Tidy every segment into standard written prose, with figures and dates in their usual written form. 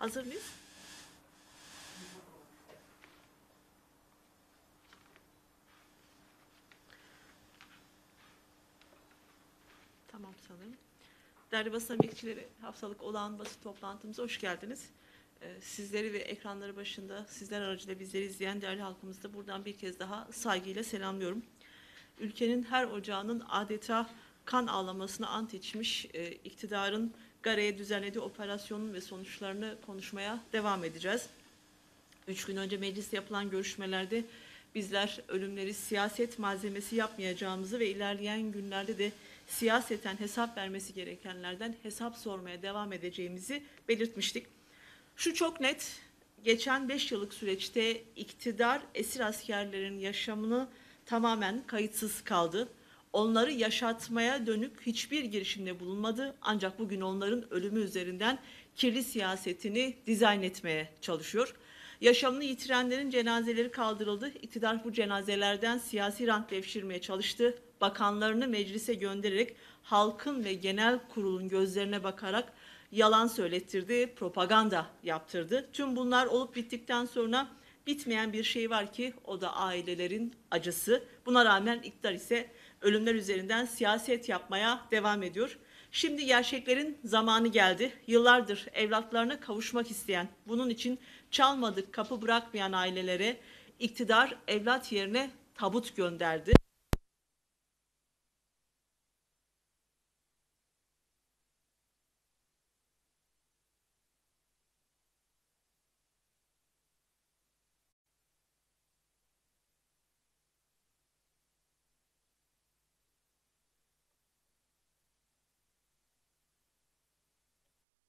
Hazır mıyız? Tamam sanırım. Değerli basın emekçileri, haftalık olağan basın toplantımıza hoş geldiniz. Sizleri ve ekranları başında sizler aracılığıyla bizleri izleyen değerli halkımızı da buradan bir kez daha saygıyla selamlıyorum. Ülkenin her ocağının adeta kan ağlamasına ant içmiş iktidarın Gare'ye düzenlediği operasyonun ve sonuçlarını konuşmaya devam edeceğiz. 3 gün önce mecliste yapılan görüşmelerde bizler ölümleri siyaset malzemesi yapmayacağımızı ve ilerleyen günlerde de siyaseten hesap vermesi gerekenlerden hesap sormaya devam edeceğimizi belirtmiştik. Şu çok net, geçen 5 yıllık süreçte iktidar esir askerlerin yaşamını tamamen kayıtsız kaldı. Onları yaşatmaya dönük hiçbir girişimde bulunmadı. Ancak bugün onların ölümü üzerinden kirli siyasetini dizayn etmeye çalışıyor. Yaşamını yitirenlerin cenazeleri kaldırıldı. İktidar bu cenazelerden siyasi rant devşirmeye çalıştı. Bakanlarını meclise göndererek halkın ve genel kurulun gözlerine bakarak yalan söylettirdi, propaganda yaptırdı. Tüm bunlar olup bittikten sonra bitmeyen bir şey var ki o da ailelerin acısı. Buna rağmen iktidar ise ölümler üzerinden siyaset yapmaya devam ediyor. Şimdi gerçeklerin zamanı geldi. Yıllardır evlatlarına kavuşmak isteyen, bunun için çalmadık kapı bırakmayan ailelere iktidar evlat yerine tabut gönderdi.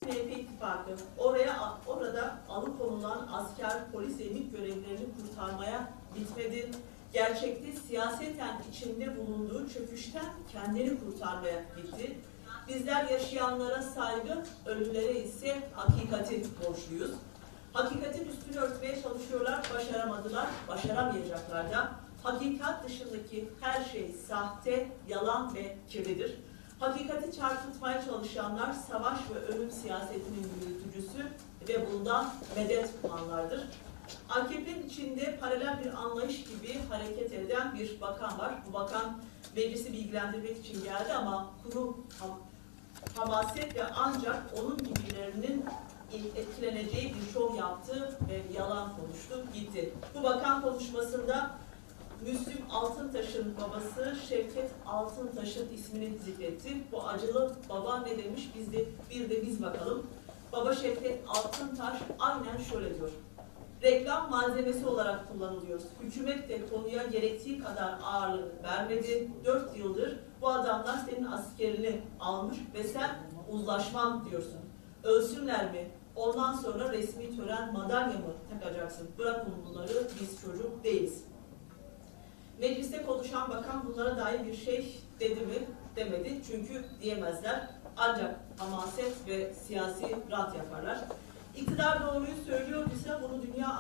MHP ittifakı orada alıkonulan asker, polis ve MİT görevlilerini kurtarmaya gitmedi. Gerçekte siyaseten içinde bulunduğu çöküşten kendini kurtarmaya gitti. Bizler yaşayanlara saygı, ölülere ise hakikati borçluyuz. Hakikatin üstünü örtmeye çalışıyorlar, başaramadılar, başaramayacaklar da. Hakikat dışındaki her şey sahte, yalan ve kirlidir. Hakikati çarpıtmaya çalışanlar savaş ve ölüm siyasetinin yürütücüsü ve bundan medet umanlardır. AKP'nin içinde paralel bir anlayış gibi hareket eden bir bakan var. Bu bakan meclisi bilgilendirmek için geldi ama kuru hamasetle ancak onun gibilerinin etkileneceği bir şov yaptı ve yalan konuştu, gitti. Bu bakan konuşmasında Müslüm Altıntaş'ın babası Şevket Altıntaş'ın ismini zikretti. Bu acılı baba ne demiş? Bir de biz bakalım. Baba Şevket Altıntaş aynen şöyle diyor. Reklam malzemesi olarak kullanılıyor. Hükümet de konuya gerektiği kadar ağırlık vermedi. 4 yıldır bu adamlar senin askerini almış ve sen uzlaşmam diyorsun. Ölsünler mi? Ondan sonra resmi tören madalya mı takacaksın? Bırakın bunları, biz çocuk değiliz. Mecliste konuşan bakan bunlara dair bir şey dedi mi? Demedi. Çünkü diyemezler. Ancak hamaset ve siyasi rant yaparlar. İktidar doğruyu söylüyorsa bunu dünya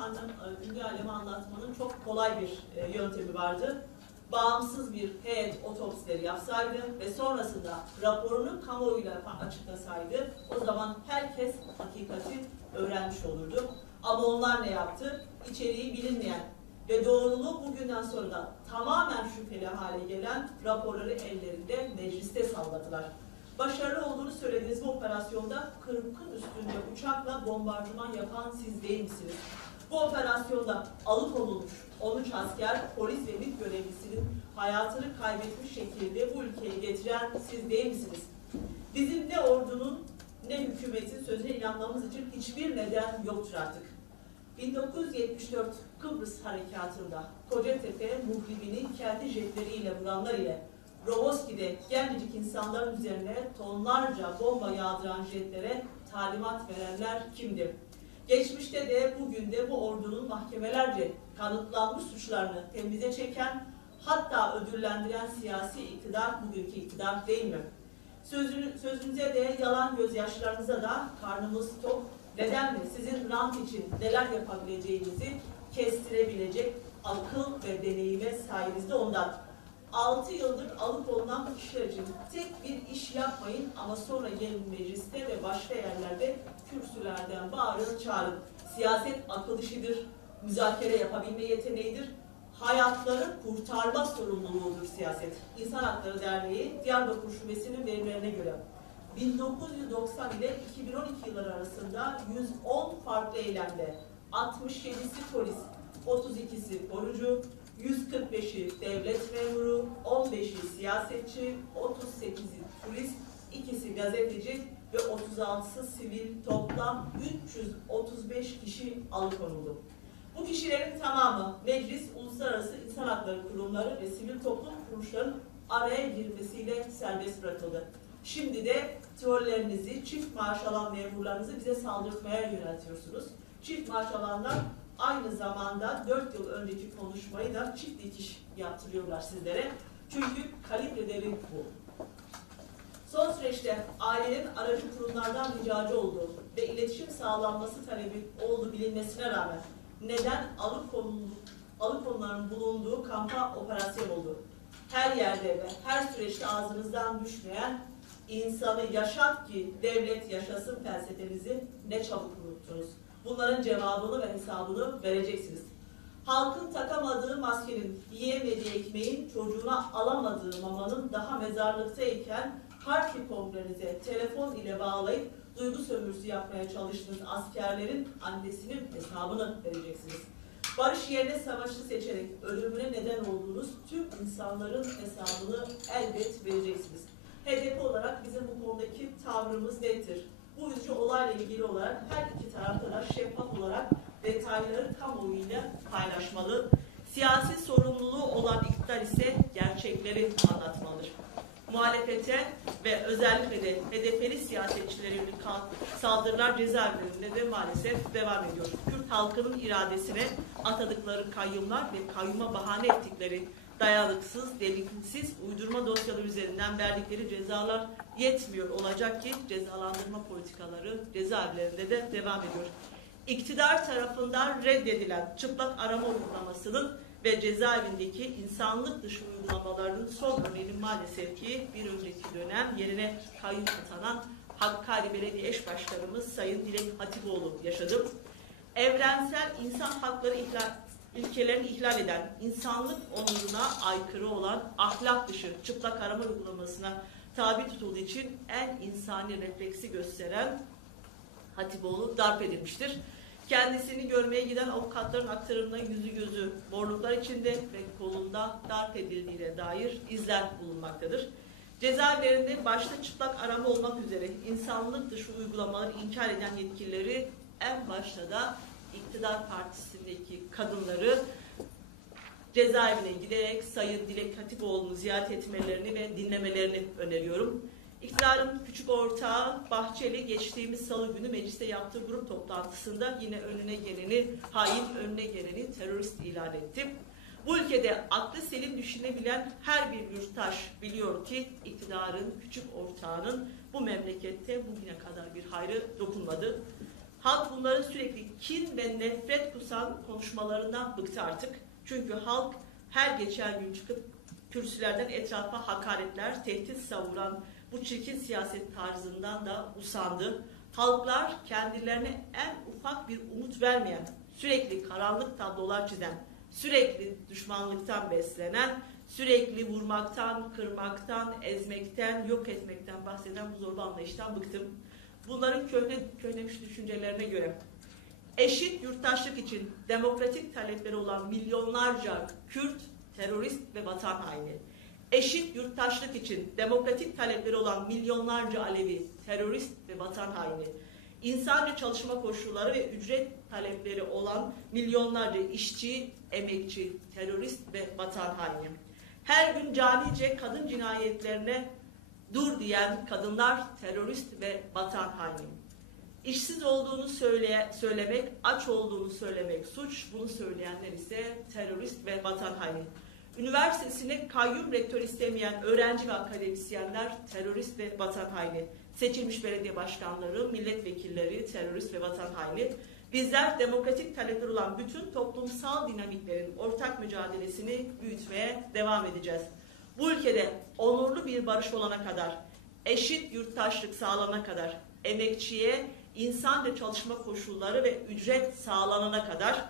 aleme anlatmanın çok kolay bir yöntemi vardı. Bağımsız bir heyet otopsileri yapsaydı ve sonrasında raporunu kamuoyuyla açıklasaydı o zaman herkes hakikati öğrenmiş olurdu. Ama onlar ne yaptı? İçeriği bilinmeyen ve doğruluğu bugünden sonra da tamamen şüpheli hale gelen raporları ellerinde mecliste salladılar. Başarılı olduğunu söylediğiniz bu operasyonda 40'ın üstünde uçakla bombardıman yapan siz değil misiniz? Bu operasyonda alıkonulmuş 13 asker, polis ve MİT görevlisinin hayatını kaybetmiş şekilde bu ülkeye getiren siz değil misiniz? Bizim ne ordunun ne hükümetin sözüne inanmamız için hiçbir neden yoktur artık. 1974 Kıbrıs Harekatı'nda Kocatepe muhribini kendi jetleriyle vuranlar ile Rovoski'de gencecik insanların üzerine tonlarca bomba yağdıran jetlere talimat verenler kimdi? Geçmişte de bugün de bu ordunun mahkemelerce kanıtlanmış suçlarını temize çeken, hatta ödüllendiren siyasi iktidar bugünkü iktidar değil mi? Sözünüze de yalan gözyaşlarınıza da karnımız tok. Neden mi? Sizin rant için neler yapabileceğinizi kestirebilecek akıl ve deneyime sahibiz de ondan. 6 yıldır alıkonulan bu kişiler için tek bir iş yapmayın ama sonra gelin mecliste ve başka yerlerde kürsü kürsülerden bağırın çağırın. Siyaset akıl işidir, müzakere yapabilme yeteneğidir. Hayatları kurtarma sorumluluğudur siyaset. İnsan Hakları Derneği Diyarbakır Şubesi'nin verilerine göre 1990 ile 2012 yılları arasında 110 farklı eylemde 67'si polis, 32'si korucu, 145'i devlet memuru, 15'i siyasetçi, 38'i turist, 2'si gazeteci ve 36'sı sivil, toplam 335 kişi alıkonuldu. Bu kişilerin tamamı meclis, uluslararası insan hakları kurumları ve sivil toplum kuruluşlarının araya girmesiyle serbest bırakıldı. Şimdi de trollerinizi, çift maaş alan memurlarınızı bize saldırtmaya yöneltiyorsunuz. Çift maaş alanlar aynı zamanda 4 yıl önceki konuşmayı da çift dikiş yaptırıyorlar sizlere. Çünkü kalibreleri bu. Son süreçte ailenin aracı kurumlardan ricacı olduğu ve iletişim sağlanması talebi olduğu bilinmesine rağmen neden alıkonuların bulunduğu kampa operasyon oldu? Her yerde ve her süreçte ağzınızdan düşmeyen insanı yaşat ki devlet yaşasın felsefenizi ne çabuk unuttunuz. Bunların cevabını ve hesabını vereceksiniz. Halkın takamadığı maskenin, yiyemediği ekmeğin, çocuğuna alamadığı mamanın daha mezarlıktayken parti kongrenize telefon ile bağlayıp duygu sömürüsü yapmaya çalıştığınız askerlerin annesinin hesabını vereceksiniz. Barış yerine savaşı seçerek ölümüne neden olduğunuz tüm insanların hesabını elbet vereceksiniz. HDP olarak bizim bu konudaki tavrımız nettir. Bu üzücü olayla ilgili olarak her iki tarafta da şeffaf olarak detayları kamuoyuyla paylaşmalı. Siyasi sorumluluğu olan iktidar ise gerçekleri anlatmalıdır. Muhalefete ve özellikle de HDP'li siyasetçilere yönelik saldırılar cezaevlerinde de maalesef devam ediyor. Kürt halkının iradesine atadıkları kayyumlar ve kayyuma bahane ettikleri dayanıksız, deliksiz, uydurma dosyaları üzerinden verdikleri cezalar yetmiyor olacak ki cezalandırma politikaları cezaevlerinde de devam ediyor. İktidar tarafından reddedilen çıplak arama uygulamasının ve cezaevindeki insanlık dışı uygulamalarının son örneğini maalesef ki bir önceki dönem yerine kayyum atanan Hakkari Belediye Eş Başkanımız Sayın Dilek Hatipoğlu yaşadı. Evrensel insan hakları ilkelerini ihlal eden, insanlık onuruna aykırı olan ahlak dışı çıplak arama uygulamasına tabi tutulduğu için en insani refleksi gösteren Hatipoğlu darp edilmiştir. Kendisini görmeye giden avukatların aktarımına yüzü gözü morluklar içinde ve kolunda darp edildiğine dair izler bulunmaktadır. Cezaevlerinde başta çıplak arama olmak üzere insanlık dışı uygulamaları inkar eden yetkilileri en başta da iktidar partisindeki kadınları cezaevine giderek Sayın Dilek Hatipoğlu'nu ziyaret etmelerini ve dinlemelerini öneriyorum. İktidarın küçük ortağı Bahçeli geçtiğimiz salı günü mecliste yaptığı grup toplantısında yine önüne geleni terörist ilan etti. Bu ülkede aklı selim düşünebilen her bir yurttaş biliyor ki iktidarın küçük ortağının bu memlekette bugüne kadar bir hayrı dokunmadı. Halk bunların sürekli kin ve nefret kusan konuşmalarından bıktı artık. Çünkü halk her geçen gün çıkıp kürsülerden etrafa hakaretler, tehdit savuran bu çirkin siyaset tarzından da usandı. Halklar kendilerine en ufak bir umut vermeyen, sürekli karanlık tablolar çizen, sürekli düşmanlıktan beslenen, sürekli vurmaktan, kırmaktan, ezmekten, yok etmekten bahseden bu zorba anlayıştan bıktım. Bunların köhnemiş düşüncelerine göre eşit yurttaşlık için demokratik talepleri olan milyonlarca Kürt, terörist ve vatan haini, eşit yurttaşlık için demokratik talepleri olan milyonlarca Alevi, terörist ve vatan haini, insanca çalışma koşulları ve ücret talepleri olan milyonlarca işçi, emekçi, terörist ve vatan haini, her gün canice kadın cinayetlerine dur diyen kadınlar, terörist ve vatan haini. İşsiz olduğunu söylemek, aç olduğunu söylemek suç, bunu söyleyenler ise terörist ve vatan haini. Üniversitesine kayyum rektör istemeyen öğrenci ve akademisyenler terörist ve vatan haini. Seçilmiş belediye başkanları, milletvekilleri terörist ve vatan haini. Bizler demokratik talepleri olan bütün toplumsal dinamiklerin ortak mücadelesini büyütmeye devam edeceğiz. Bu ülkede onurlu bir barış olana kadar, eşit yurttaşlık sağlanana kadar emekçiye, insan ve çalışma koşulları ve ücret sağlanana kadar,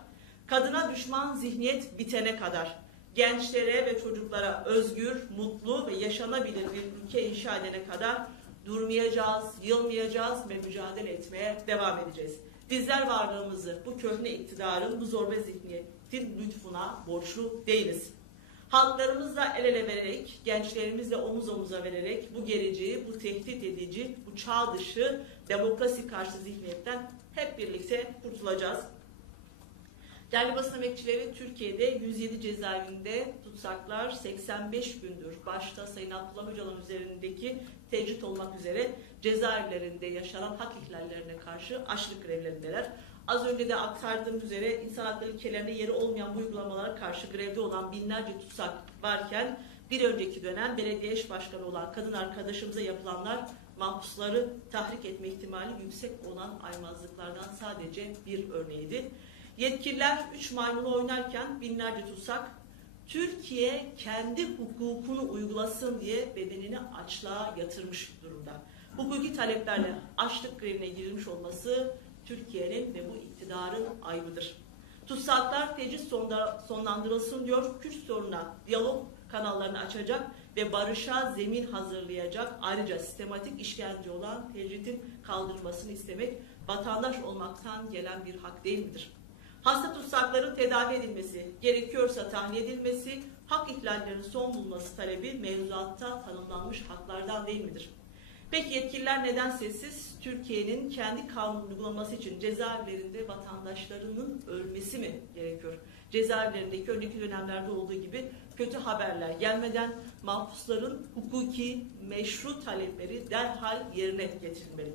kadına düşman zihniyet bitene kadar, gençlere ve çocuklara özgür, mutlu ve yaşanabilir bir ülke inşa edene kadar durmayacağız, yılmayacağız ve mücadele etmeye devam edeceğiz. Bizler varlığımızı bu köhne iktidarın, bu zorba zihniyetin lütfuna borçlu değiliz. Halklarımızla el ele vererek, gençlerimizle omuz omuza vererek bu gerici, bu tehdit edici, bu çağ dışı, demokrasi karşı zihniyetten hep birlikte kurtulacağız. Değerli basın emekçileri, Türkiye'de 107 cezaevinde tutsaklar 85 gündür başta Sayın Abdullah Öcalan üzerindeki tecrit olmak üzere cezaevlerinde yaşanan hak ihlallerine karşı açlık grevlerindeler. Az önce de aktardığım üzere insan hakları ilkelerinde yeri olmayan bu uygulamalara karşı grevde olan binlerce tutsak varken bir önceki dönem belediye eş başkanı olan kadın arkadaşımıza yapılanlar mahpusları tahrik etme ihtimali yüksek olan aymazlıklardan sadece bir örneğiydi. Yetkililer 3 maymunu oynarken binlerce tutsak Türkiye kendi hukukunu uygulasın diye bedenini açlığa yatırmış durumda. Hukuki taleplerle açlık grevine girilmiş olması Türkiye'nin ve bu iktidarın ayıbıdır. Tutsaklar tecrit sonlandırılsın diyor, Kürt sorununa diyalog kanallarını açacak ve barışa zemin hazırlayacak, ayrıca sistematik işkence olan tecritin kaldırılmasını istemek vatandaş olmaktan gelen bir hak değil midir? Hasta tutsakların tedavi edilmesi, gerekiyorsa tahliye edilmesi, hak ihlallerinin son bulması talebi mevzuatta tanımlanmış haklardan değil midir? Peki yetkililer neden sessiz? Türkiye'nin kendi kanunu uygulaması için cezaevlerinde vatandaşlarının ölmesi mi gerekiyor? Cezaevlerindeki önceki dönemlerde olduğu gibi kötü haberler gelmeden mahpusların hukuki, meşru talepleri derhal yerine getirilmeli.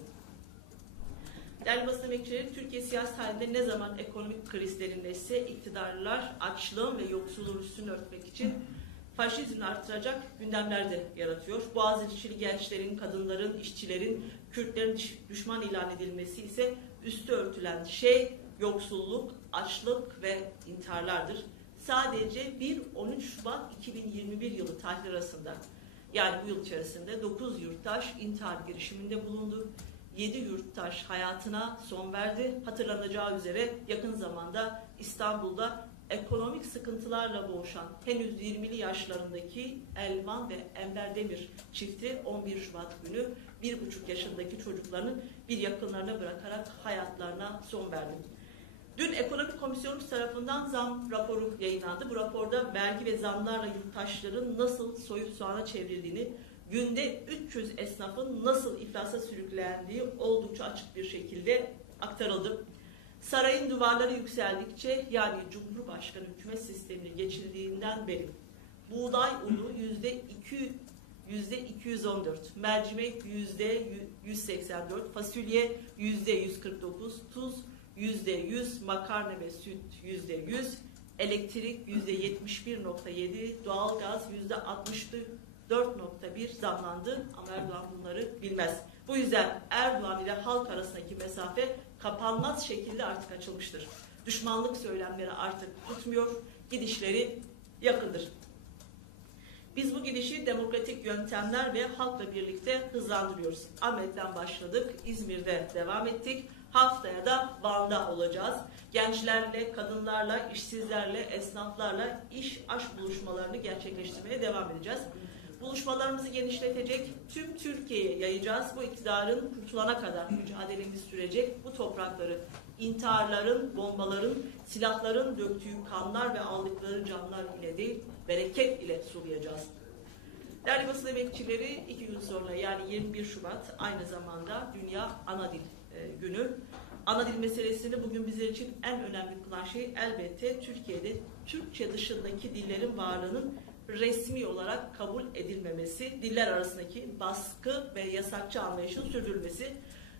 Değerli basın emekçileri, Türkiye siyaset halinde ne zaman ekonomik krizlerindeyse iktidarlar açlığın ve yoksulluğun üstünü örtmek için faşizmi artıracak gündemler de yaratıyor. Boğaziçi'li gençlerin, kadınların, işçilerin, Kürtlerin düşman ilan edilmesi ise üstü örtülen şey yoksulluk, açlık ve intiharlardır. Sadece 1-13 Şubat 2021 yılı tarihleri arasında, yani bu yıl içerisinde 9 yurttaş intihar girişiminde bulundu. 7 yurttaş hayatına son verdi. Hatırlanacağı üzere yakın zamanda İstanbul'da ekonomik sıkıntılarla boğuşan henüz 20'li yaşlarındaki Elvan ve Enver Demir çifti 11 Şubat günü 1,5 yaşındaki çocuklarını bir yakınlarına bırakarak hayatlarına son verdi. Dün Ekonomik Komisyonumuz tarafından zam raporu yayınlandı. Bu raporda vergi ve zamlarla yurttaşların nasıl soyup soğana çevrildiğini, günde 300 esnafın nasıl iflasa sürüklendiği oldukça açık bir şekilde aktarıldı. Sarayın duvarları yükseldikçe, yani Cumhurbaşkanı hükümet sistemini geçildiğinden beri buğday unu %214, mercimek %184, fasulye %149, tuz %100, makarna ve süt %100, elektrik %71.7, doğalgaz %64.1 zamlandı ama Erdoğan bunları bilmez. Bu yüzden Erdoğan ile halk arasındaki mesafe kapanmaz şekilde artık açılmıştır. Düşmanlık söylemleri artık tutmuyor, gidişleri yakındır. Biz bu gidişi demokratik yöntemler ve halkla birlikte hızlandırıyoruz. Ahmet'ten başladık, İzmir'de devam ettik. Haftaya da Van'da olacağız. Gençlerle, kadınlarla, işsizlerle, esnaflarla iş-aş buluşmalarını gerçekleştirmeye devam edeceğiz. Buluşmalarımızı genişletecek, tüm Türkiye'ye yayacağız. Bu iktidarın kurtulana kadar mücadelemiz sürecek. Bu toprakları intiharların, bombaların, silahların döktüğü kanlar ve aldıkları canlar ile değil, bereket ile sulayacağız. Değerli basın emekçileri, 2 gün sonra yani 21 Şubat aynı zamanda Dünya Ana Dil Günü. Ana dil meselesini bugün bizler için en önemli kılan şey elbette Türkiye'de Türkçe dışındaki dillerin varlığının resmi olarak kabul edilmemesi, diller arasındaki baskı ve yasakçı anlayışın sürdürülmesi,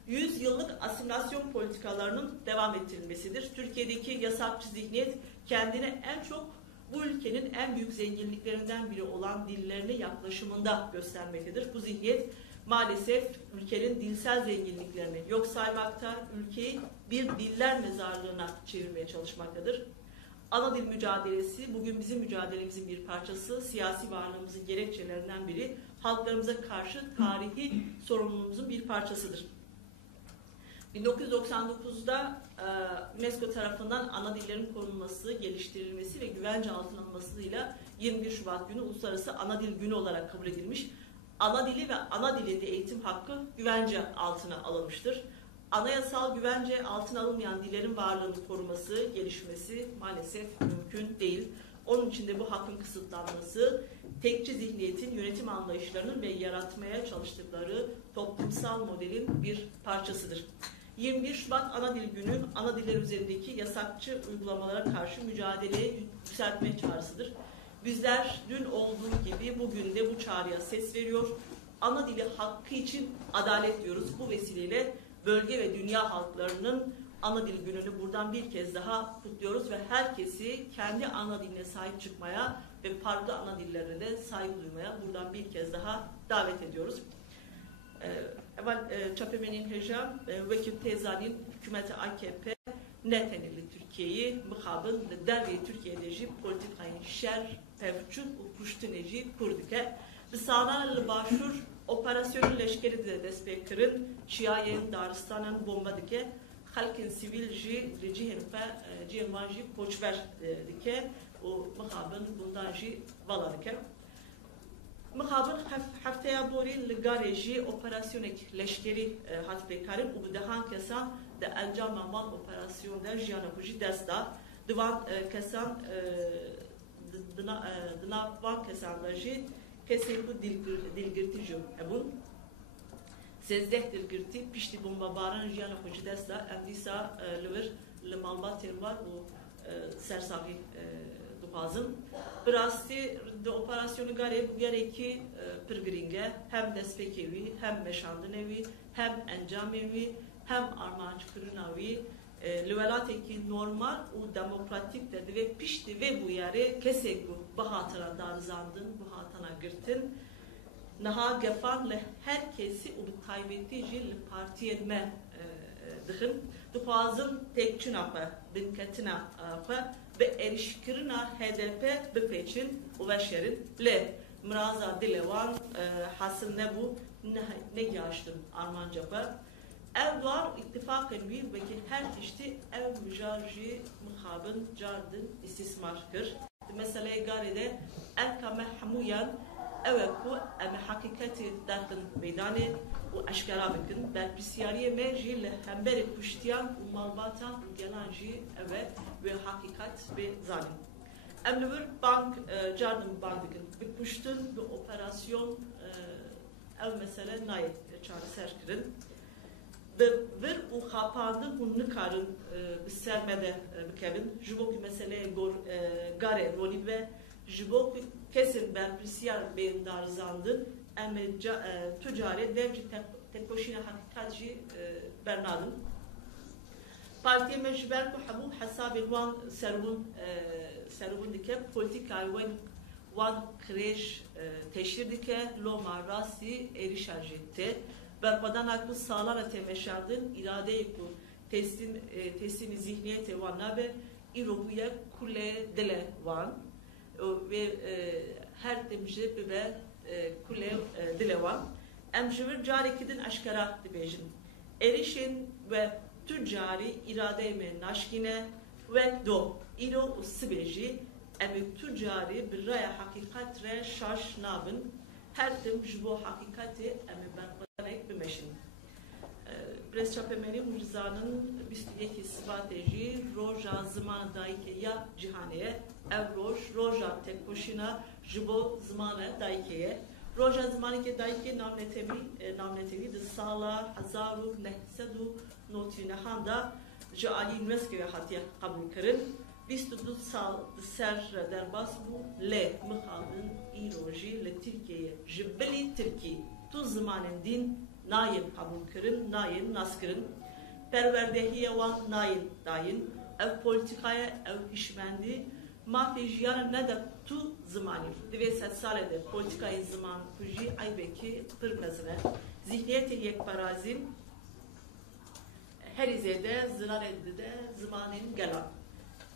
100 yıllık asimilasyon politikalarının devam ettirilmesidir. Türkiye'deki yasakçı zihniyet kendine en çok bu ülkenin en büyük zenginliklerinden biri olan dillerine yaklaşımında göstermektedir. Bu zihniyet maalesef ülkenin dilsel zenginliklerini yok saymakta, ülkeyi bir diller mezarlığına çevirmeye çalışmaktadır. Ana dil mücadelesi bugün bizim mücadelemizin bir parçası, siyasi varlığımızın gerekçelerinden biri, halklarımıza karşı tarihi sorumluluğumuzun bir parçasıdır. 1999'da UNESCO tarafından ana dillerin korunması, geliştirilmesi ve güvence altına alınmasıyla 21 Şubat günü Uluslararası Ana Dil Günü olarak kabul edilmiş. Ana dili ve ana dilinde eğitim hakkı güvence altına alınmıştır. Anayasal güvence altına alınmayan dillerin varlığını koruması, gelişmesi maalesef mümkün değil. Onun için de bu hakkın kısıtlanması, tekçi zihniyetin yönetim anlayışlarının ve yaratmaya çalıştıkları toplumsal modelin bir parçasıdır. 21 Şubat Ana Dil Günü, ana diller üzerindeki yasakçı uygulamalara karşı mücadeleyi yükseltme çağrısıdır. Bizler dün olduğu gibi bugün de bu çağrıya ses veriyor. Ana dili hakkı için adalet diyoruz. Bu vesileyle bölge ve dünya halklarının ana dil gününü buradan bir kez daha kutluyoruz ve herkesi kendi ana diline sahip çıkmaya ve farklı ana dillerine de saygı duymaya buradan bir kez daha davet ediyoruz. Çapemenin hejam vekil tezanin hükümeti AKP netenili Türkiye'yi mıhabın dervi Türkiye'deki politikayın şer pevcut u kuştuneci kurdike bi sağdan başvur operasyonun leşkeri de desteklerin Çiyayen Daristan'ın bomba dike halkın sivil cihen ve cihenvanji koçver dike o mıhabın bundan ji vala dike. Mıhabın haftaya borin ligareji operasyonek leşkeri hat bekarın u bu dehan kesan de encam mal operasyonda jiyana kuji desta divan kesan dinavan kesan da ji kesin bu dilgirti jo ebun sezdeh dilgirti pişti bomba baran jiyana kuji desta endisa liver limalba tervar u sersavi dupazın birasti de operasyonu gereki pirgiringe hem despekevi hem meşandınevi hem encamevi hem armağançkırınavi lüvelateki normal u demokratik dedi ve pişti ve bu yere kesek bu bahatıra darzandın bahatana girtin naha gefan le herkesi u kaybetti jil parti etme dıkın dupazın tekçün apı dinketina apı ve erişkirina HDP bipeçin uveşerin le mıraza dilevan hasıl ne bu ne yaştım Armancapı ev var ittifakın bir ve ki her işte ev müjarji muhabın cardın istismar kır mesela garede el kame hamuyan evet bu ama hakikati dakın meydane o aşkara bakın bel pisiyariye mecil hemberi kuştiyan umalbata gelanji evet ve hakikat ve zalim. Emnivir bank cardım bankın bir kuştun bir operasyon ev mesele nayet çağrı serkirin bir u kapandın bunu karın bir sermede bir kevin jubok mesele gare roli ve jubok kesin ben prisiyar beyin darzandın ama tücari devci tekoşina hakikatçı bernadım. Partiye mecbur ku habu hesabı wan servun dike politika wan kreş teşhir dike lo marasi erişajette berpadan aklı sağlara temeşardın irade ku teslim zihniyete wan nabe irobuya kule dele wan ve her temcide ve kule dile wan emjivir carekidin aşkara dibejin erişin ve tüccari iradeyme naşkine ve do ilo usbeji emi tüccari bir raya hakikat re şaş nabın her tim jbo hakikati emi berbanek bimeşin Pres çapemeni Mirza'nın bir strateji roja zaman daike ya cihaneye ev roja tek koşina jbo zamana daikeye roja zamanı ke daike namnetevi de sala hazaru nehsedu notine handa jali UNESCO hatiye kabul kırın 22 sal ser derbas bu le mıhalın iroji le Türkiye jibeli Türkiye tu zamanın din nayin kabul kırın nayin naskırın perverdehiye wan nayin dayin ev politikaya ev işmendi mafijiyana ne de tu zamanı dive salede politikayı zaman kuji aybeki pırmezine zihniyeti yekparazim her izede zırar edildi de zamanın gelen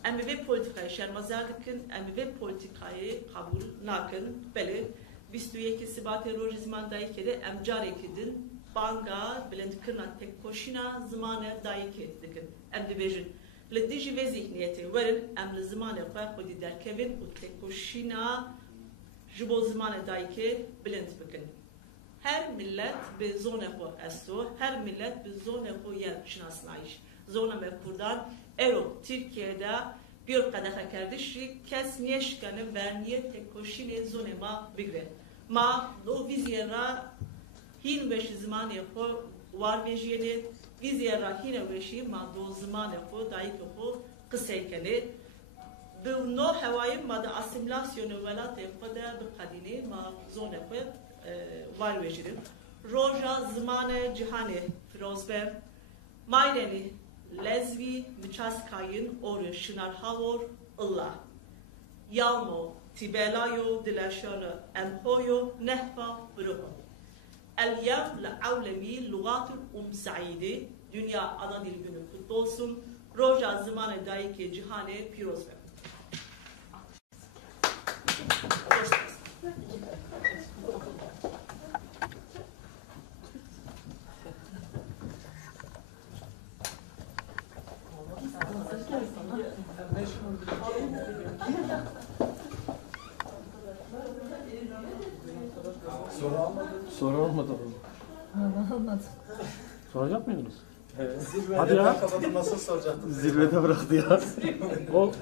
emi ve politikayı şermazardıkın emi ve politikayı kabul nakın beli 22 Sibat terörizman daikede emcar ekidin banga bilendkirna tek koşina zamanı dayike dikin. Em dibêjin li dijî vê zihniyetê werin em li zimanê xwe xwedî derkevin û têkoşîna ji bo zimanê dayikê bilind bikin. Her millet bi zonê xwe esto, her millet bi zonê xwe yer şinasnayiş. Zona me Kurdan, ero Türkiye'de bir kadehe kerdişi kes niye şikanem verniye têkoşînê zonê ma bigre. Ma do vizyera hin beş zimanê xwe war vêjiyê vizyera hîne weşî ma do zimanê xwe dayikê xwe qiseykenê bi no hewayê ma de asimilasyonê welatê xwe de bi qedînê ma zonê xwe war wêjirin. Roja zimanê cihanê firozbe mayreni lezvî miçaskayın orê şinar havor illa yalmo tibelayo dilaşanı emhoyo nehva bırıho. El-yevm le-avlemi lugatul sa'idi Dünya Ana Dil Günü kutlu olsun. Roja zamanı dayike cihane piroz ver. Soru olmadı mı? Olmadı. Soracak mıydınız? Zirvede Hadi ya. kapatılmasını soracaktım. Zirvede bıraktı ya. O